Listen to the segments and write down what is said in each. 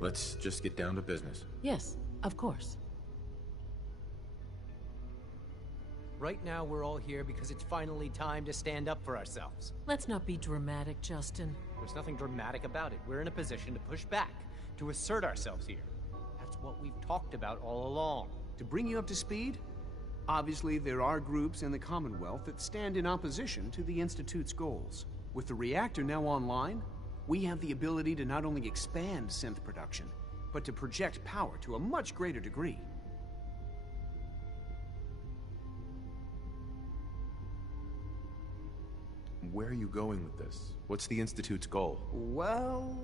Let's just get down to business. Yes, of course. Right now, we're all here because it's finally time to stand up for ourselves. Let's not be dramatic, Justin. There's nothing dramatic about it. We're in a position to push back, to assert ourselves here. That's what we've talked about all along. To bring you up to speed, obviously there are groups in the Commonwealth that stand in opposition to the Institute's goals. With the reactor now online, we have the ability to not only expand synth production, but to project power to a much greater degree. Where are you going with this? What's the Institute's goal? Well,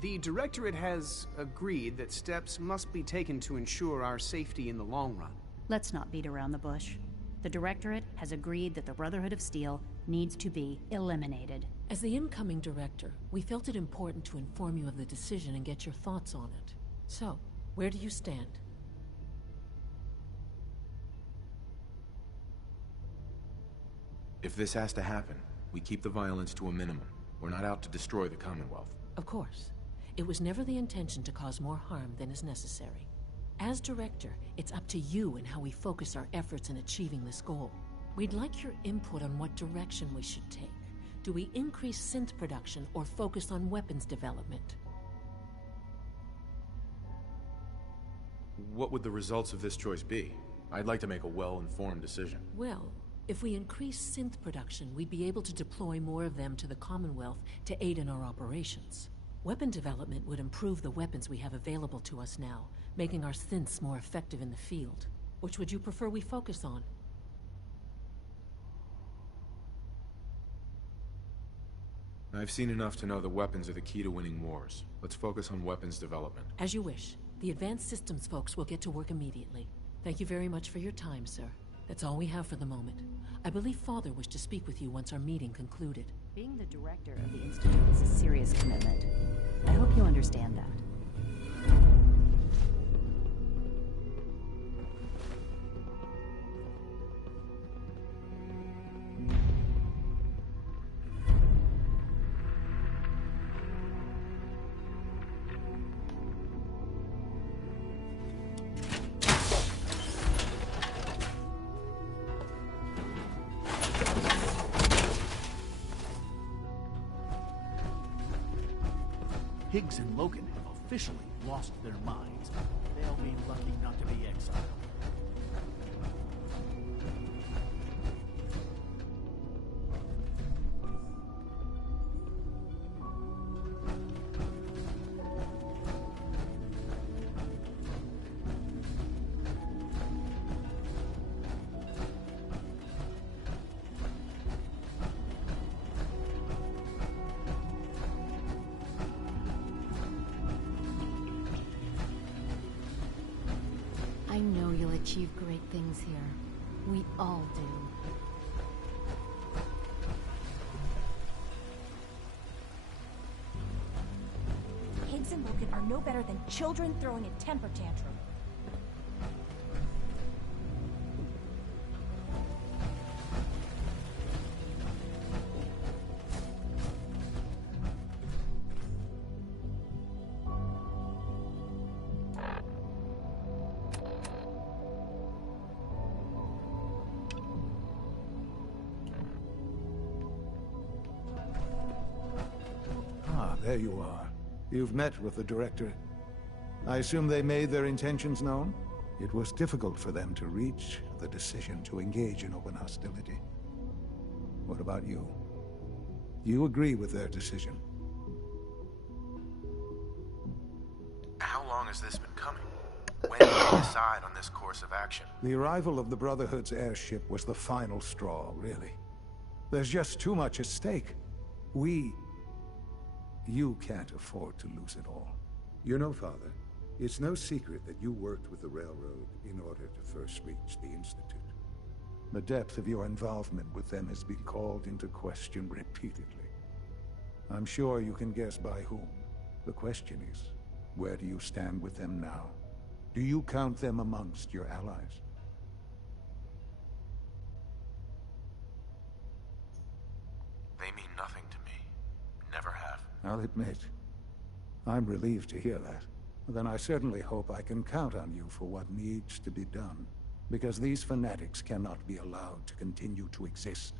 the Directorate has agreed that steps must be taken to ensure our safety in the long run. Let's not beat around the bush. The Directorate has agreed that the Brotherhood of Steel needs to be eliminated. As the incoming director, we felt it important to inform you of the decision and get your thoughts on it. So, where do you stand? If this has to happen, we keep the violence to a minimum. We're not out to destroy the Commonwealth. Of course. It was never the intention to cause more harm than is necessary. As director, it's up to you and how we focus our efforts in achieving this goal. We'd like your input on what direction we should take. Do we increase synth production or focus on weapons development? What would the results of this choice be? I'd like to make a well-informed decision. Well, if we increase synth production, we'd be able to deploy more of them to the Commonwealth to aid in our operations. Weapon development would improve the weapons we have available to us now, making our synths more effective in the field. Which would you prefer we focus on? I've seen enough to know that weapons are the key to winning wars. Let's focus on weapons development. As you wish. The advanced systems folks will get to work immediately. Thank you very much for your time, sir. That's all we have for the moment. I believe Father wished to speak with you once our meeting concluded. Being the director of the Institute is a serious commitment. I hope you understand that. Higgs and Logan have officially lost their minds. They'll be lucky not to be exiled. I know you'll achieve great things here. We all do. Higgs and Logan are no better than children throwing a temper tantrum. There you are. You've met with the Directorate. I assume they made their intentions known? It was difficult for them to reach the decision to engage in open hostility. What about you? You agree with their decision? How long has this been coming? When did they decide on this course of action? The arrival of the Brotherhood's airship was the final straw, really. There's just too much at stake. You can't afford to lose it all. You know, Father, it's no secret that you worked with the Railroad in order to first reach the Institute. The depth of your involvement with them has been called into question repeatedly. I'm sure you can guess by whom. The question is, where do you stand with them now? Do you count them amongst your allies? They mean nothing to me. Never have. I'll admit, I'm relieved to hear that. Then I certainly hope I can count on you for what needs to be done. Because these fanatics cannot be allowed to continue to exist.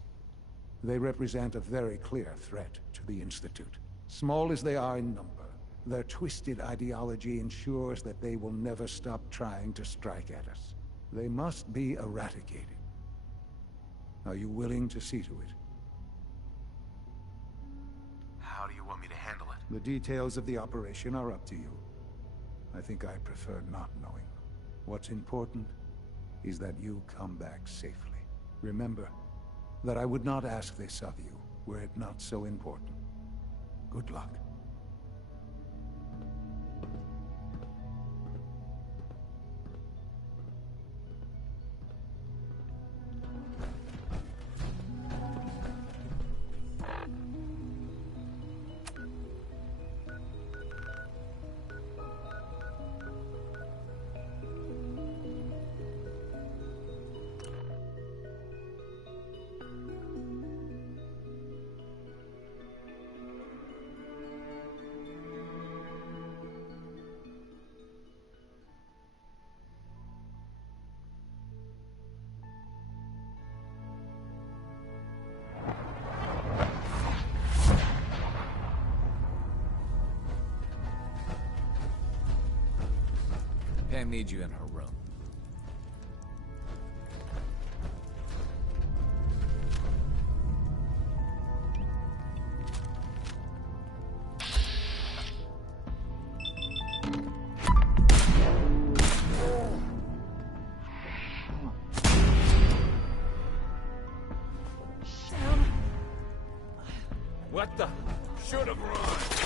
They represent a very clear threat to the Institute. Small as they are in number, their twisted ideology ensures that they will never stop trying to strike at us. They must be eradicated. Are you willing to see to it? How do you want me to handle it? The details of the operation are up to you. I think I prefer not knowing. What's important is that you come back safely. Remember that I would not ask this of you were it not so important. Good luck. Pam needs you in her room. What the? Should have run.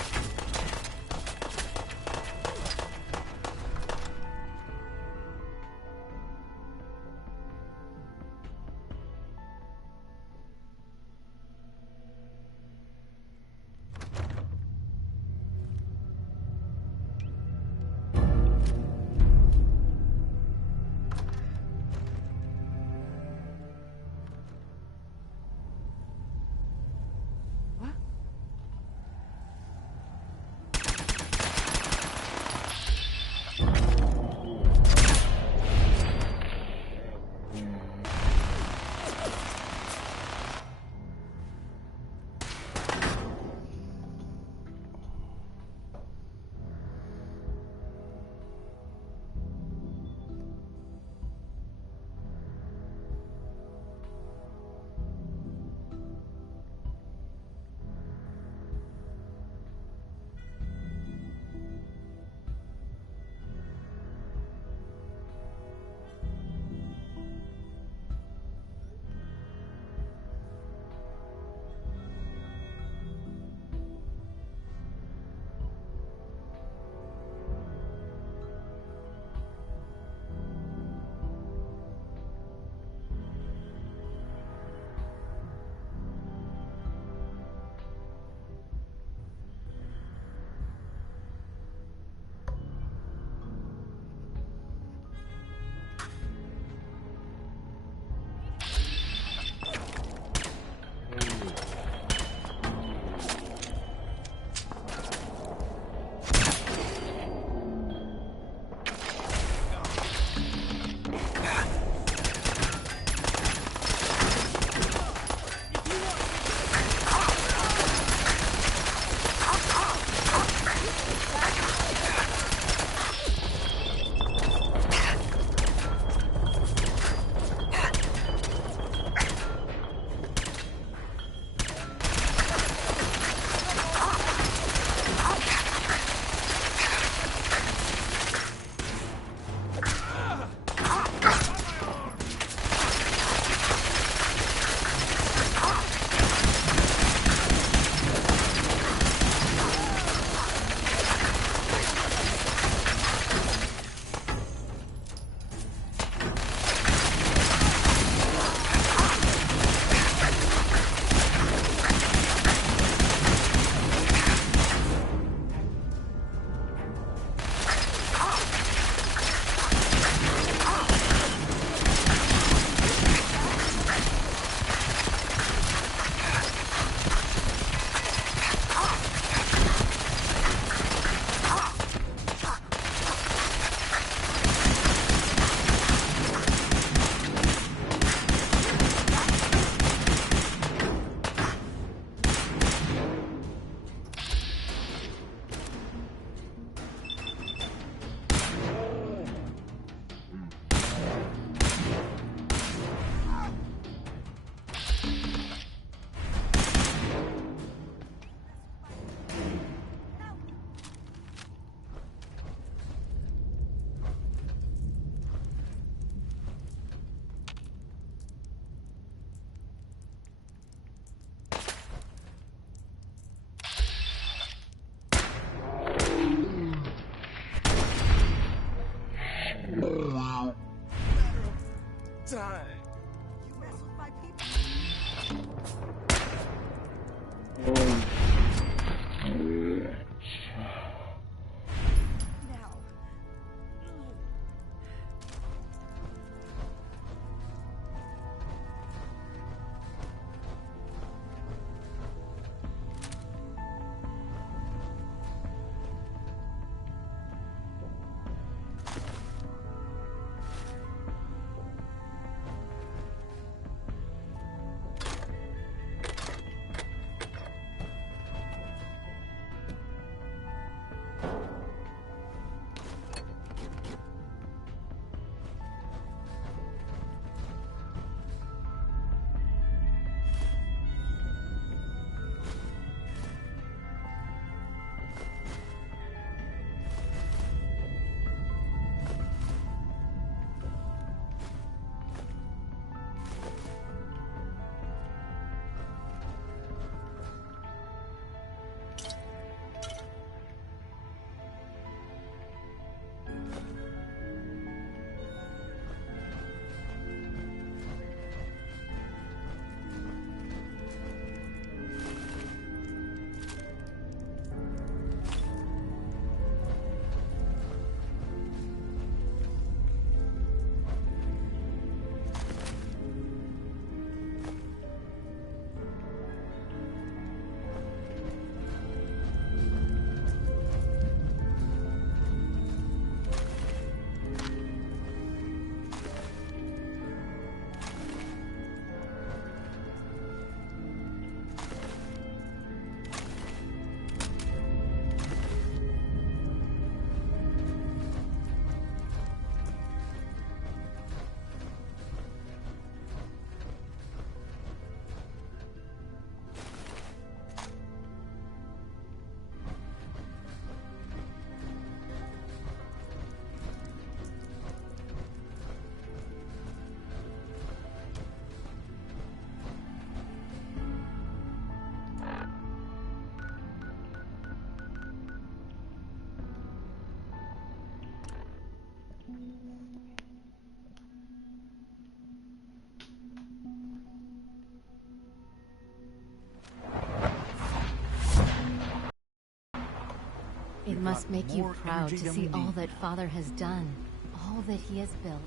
It We've must got make you more proud energy to than see we all need that now. Father has done, all that he has built.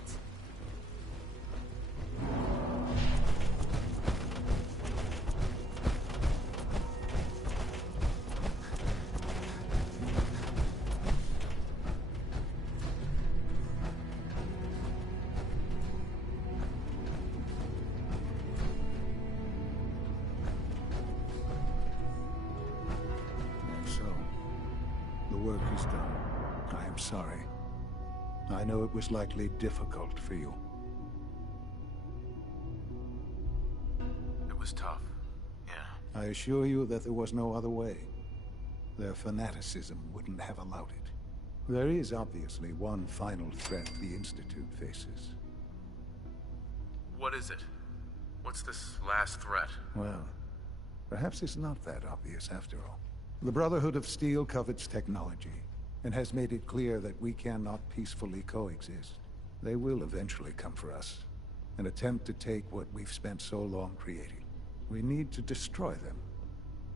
And so, the work is done. I am sorry. I know it was likely difficult for you. It was tough. Yeah. I assure you that there was no other way. Their fanaticism wouldn't have allowed it. There is obviously one final threat the Institute faces. What is it? What's this last threat? Well, perhaps it's not that obvious after all. The Brotherhood of Steel covets technology, and has made it clear that we cannot peacefully coexist. They will eventually come for us, and attempt to take what we've spent so long creating. We need to destroy them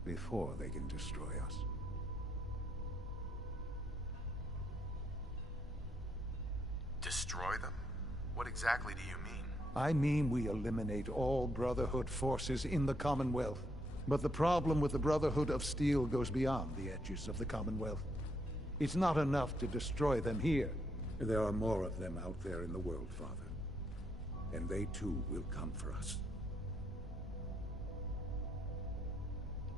before they can destroy us. Destroy them? What exactly do you mean? I mean we eliminate all Brotherhood forces in the Commonwealth. But the problem with the Brotherhood of Steel goes beyond the edges of the Commonwealth. It's not enough to destroy them here. There are more of them out there in the world, Father. And they too will come for us.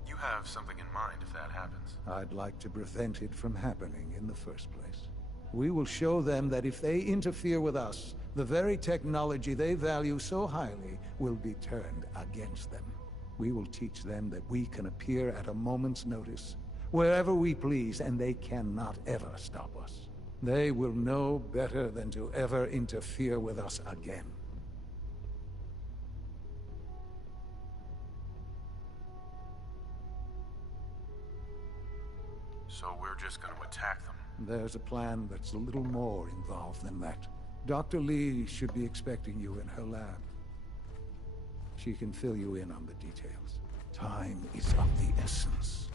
You have something in mind if that happens. I'd like to prevent it from happening in the first place. We will show them that if they interfere with us, the very technology they value so highly will be turned against them. We will teach them that we can appear at a moment's notice, wherever we please, and they cannot ever stop us. They will know better than to ever interfere with us again. So we're just gonna attack them? There's a plan that's a little more involved than that. Dr. Lee should be expecting you in her lab. She can fill you in on the details. Time is of the essence.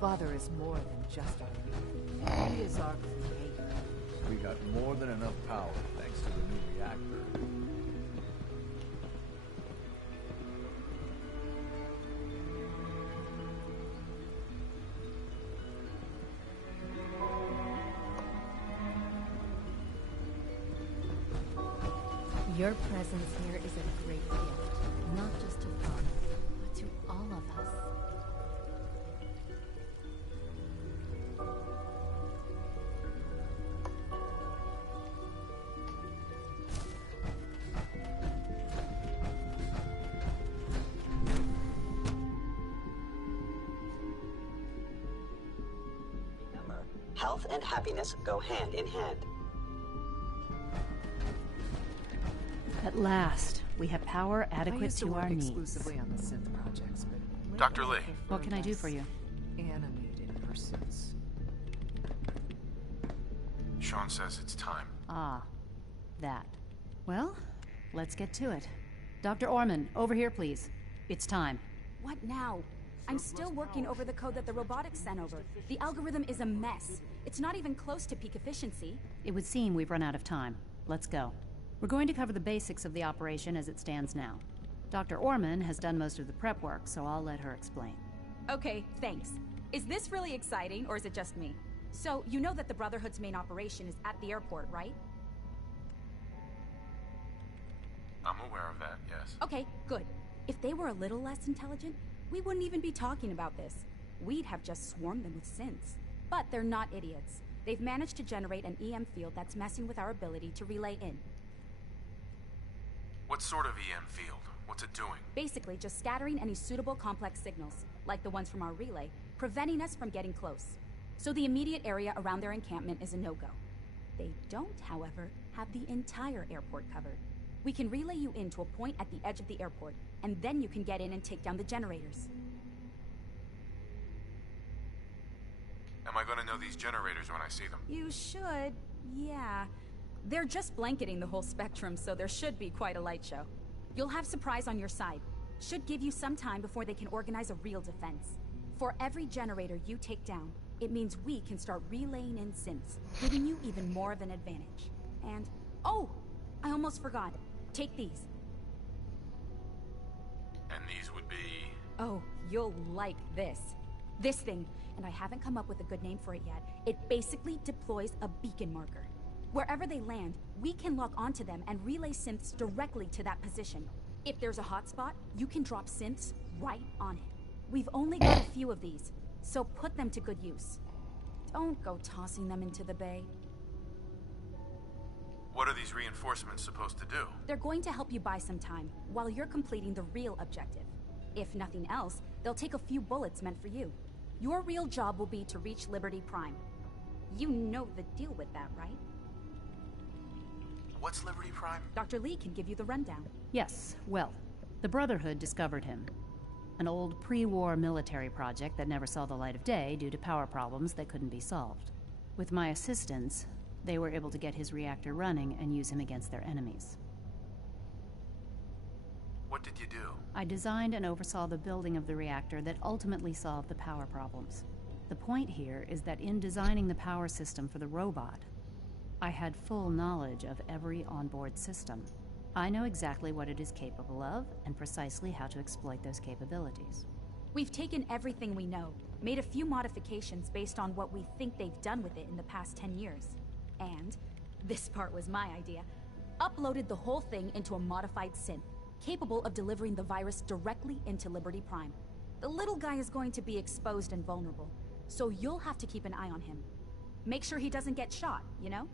Father is more than just our leader. He is our creator. We got more than enough power thanks to the new reactor. Your presence here is a great gift, not just to Father, but to all of us. Remember, health and happiness go hand in hand. At last, we have power adequate to our needs. Exclusively on the synth projects, but Dr. Lee. What can I do for you? Animated pursuits. Sean says it's time. Ah, that. Well, Let's get to it. Dr. Orman, over here, please. It's time. What now? I'm still working over the code that the robotics sent over. The algorithm is a mess. It's not even close to peak efficiency. It would seem we've run out of time. Let's go. We're going to cover the basics of the operation as it stands now. Dr. Orman has done most of the prep work, so I'll let her explain. Okay, thanks. Is this really exciting, or is it just me? So, you know that the Brotherhood's main operation is at the airport, right? I'm aware of that, yes. Okay, good. If they were a little less intelligent, we wouldn't even be talking about this. We'd have just swarmed them with synths. But they're not idiots. They've managed to generate an EM field that's messing with our ability to relay in. What sort of EM field? What's it doing? Basically, just scattering any suitable complex signals, like the ones from our relay, preventing us from getting close. So the immediate area around their encampment is a no-go. They don't, however, have the entire airport covered. We can relay you in to a point at the edge of the airport, and then you can get in and take down the generators. Am I going to know these generators when I see them? You should, yeah. They're just blanketing the whole spectrum, so there should be quite a light show. You'll have surprise on your side. Should give you some time before they can organize a real defense. For every generator you take down, it means we can start relaying in synths, giving you even more of an advantage. And, oh, I almost forgot. Take these. And these would be... Oh, you'll like this. This thing, and I haven't come up with a good name for it yet, it basically deploys a beacon marker. Wherever they land, we can lock onto them and relay synths directly to that position. If there's a hotspot, you can drop synths right on it. We've only got a few of these, so put them to good use. Don't go tossing them into the bay. What are these reinforcements supposed to do? They're going to help you buy some time, while you're completing the real objective. If nothing else, they'll take a few bullets meant for you. Your real job will be to reach Liberty Prime. You know the deal with that, right? What's Liberty Prime? Dr. Lee can give you the rundown. Yes, well, the Brotherhood discovered him. An old pre-war military project that never saw the light of day due to power problems that couldn't be solved. With my assistance, they were able to get his reactor running and use him against their enemies. What did you do? I designed and oversaw the building of the reactor that ultimately solved the power problems. The point here is that in designing the power system for the robot, I had full knowledge of every onboard system. I know exactly what it is capable of and precisely how to exploit those capabilities. We've taken everything we know, made a few modifications based on what we think they've done with it in the past 10 years. And, this part was my idea, uploaded the whole thing into a modified synth, capable of delivering the virus directly into Liberty Prime. The little guy is going to be exposed and vulnerable, so you'll have to keep an eye on him. Make sure he doesn't get shot, you know?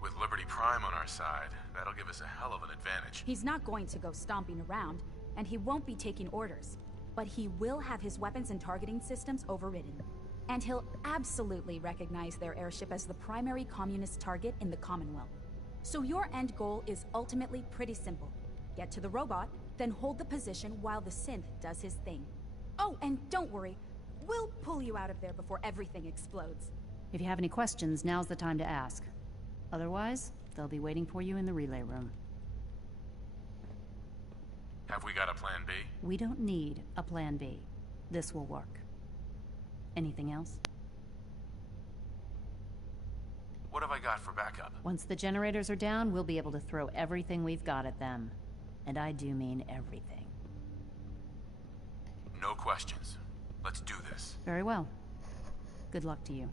With Liberty Prime on our side, that'll give us a hell of an advantage. He's not going to go stomping around, and he won't be taking orders. But he will have his weapons and targeting systems overridden. And he'll absolutely recognize their airship as the primary communist target in the Commonwealth. So your end goal is ultimately pretty simple. Get to the robot, then hold the position while the synth does his thing. Oh, and don't worry, we'll pull you out of there before everything explodes. If you have any questions, now's the time to ask. Otherwise, they'll be waiting for you in the relay room. Have we got a plan B? We don't need a plan B. This will work. Anything else? What have I got for backup? Once the generators are down, we'll be able to throw everything we've got at them. And I do mean everything. No questions. Let's do this. Very well. Good luck to you.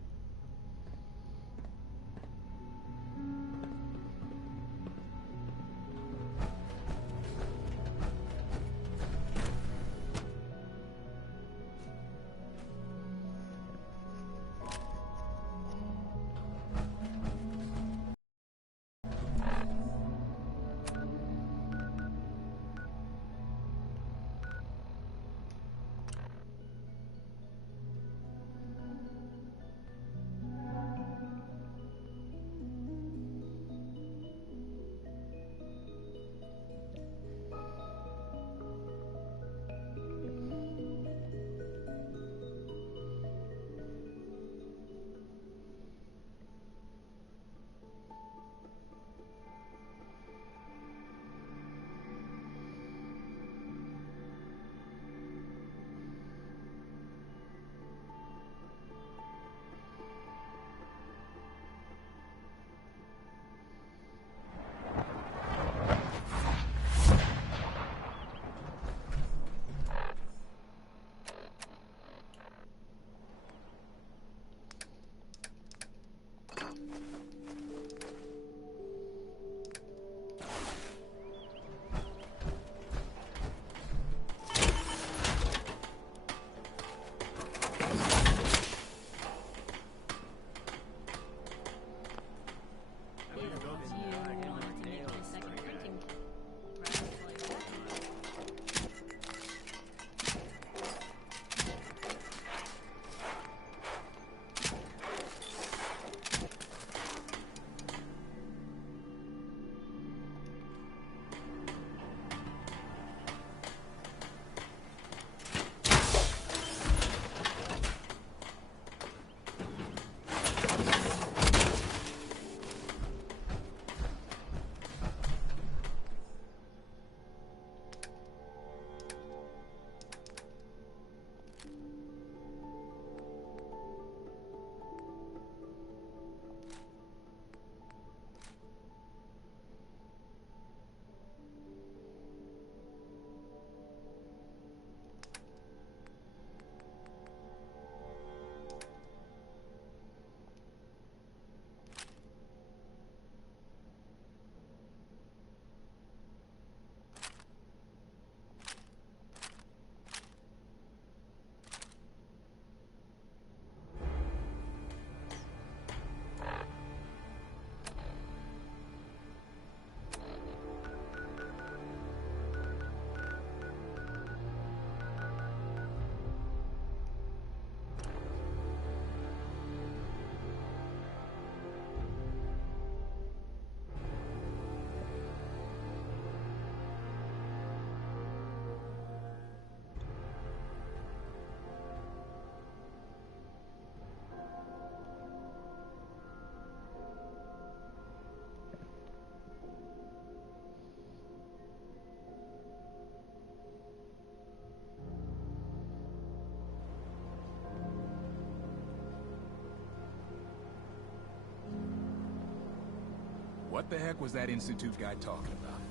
What the heck was that Institute guy talking about?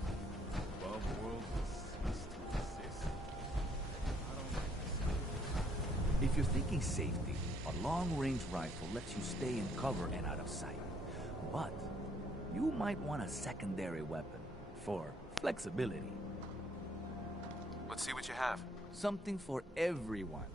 Above world will cease to exist. I don't like this. If you're thinking safety, a long-range rifle lets you stay in cover and out of sight. But you might want a secondary weapon for flexibility. Let's see what you have. Something for everyone.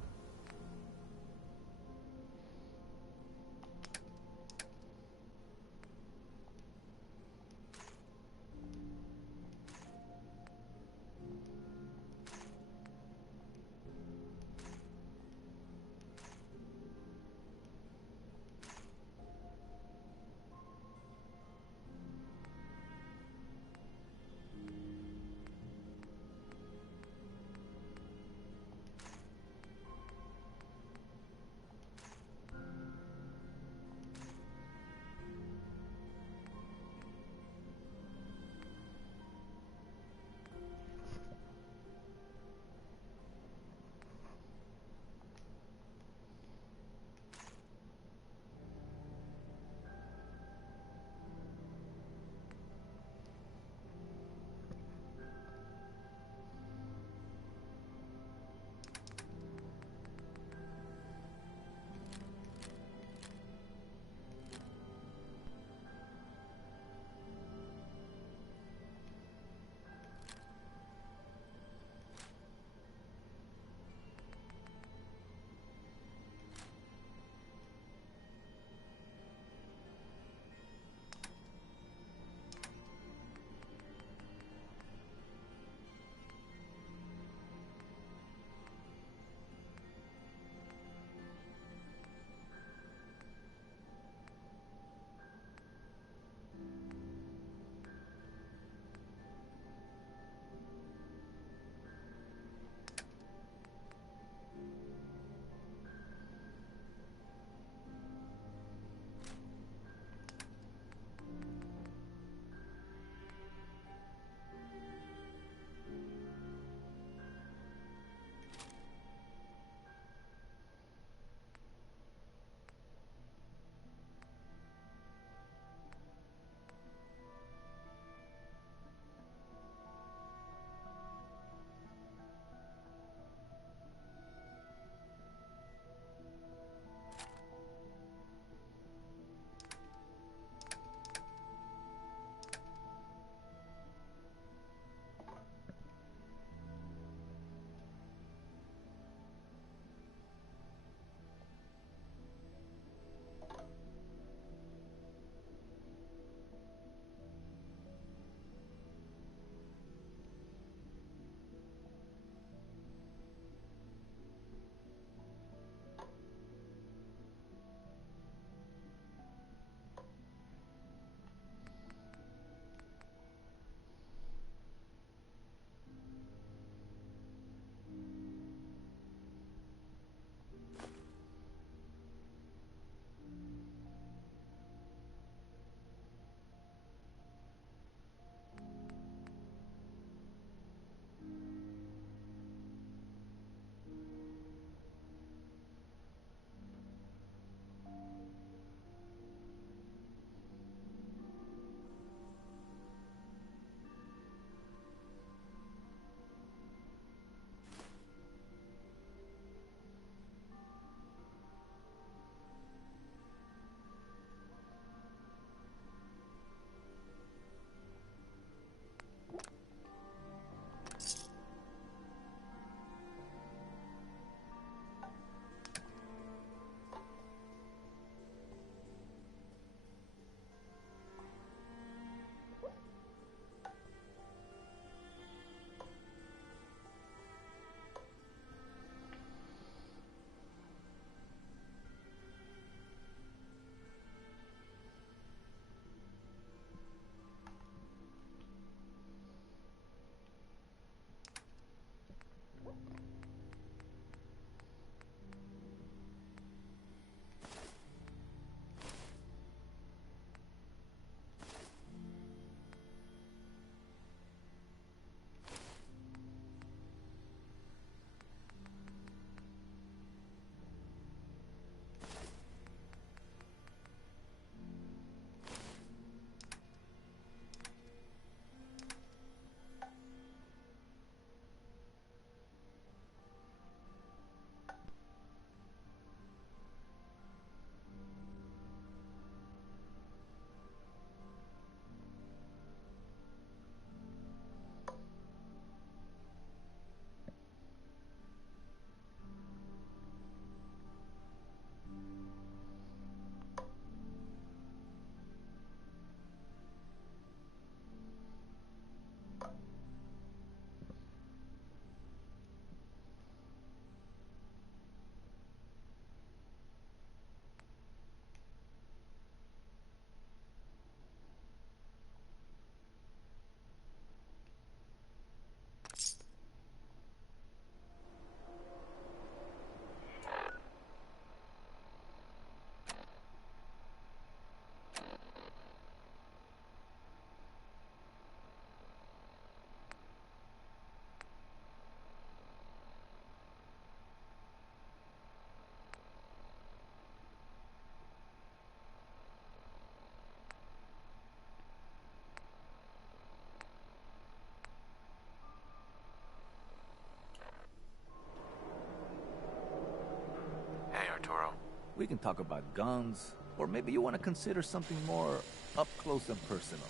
We can talk about guns, or maybe you want to consider something more up close and personal.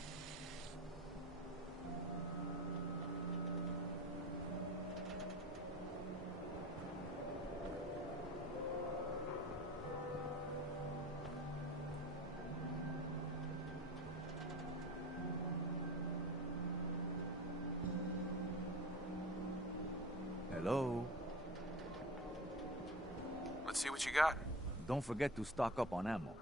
Hello? Let's see what you got. Don't forget to stock up on ammo.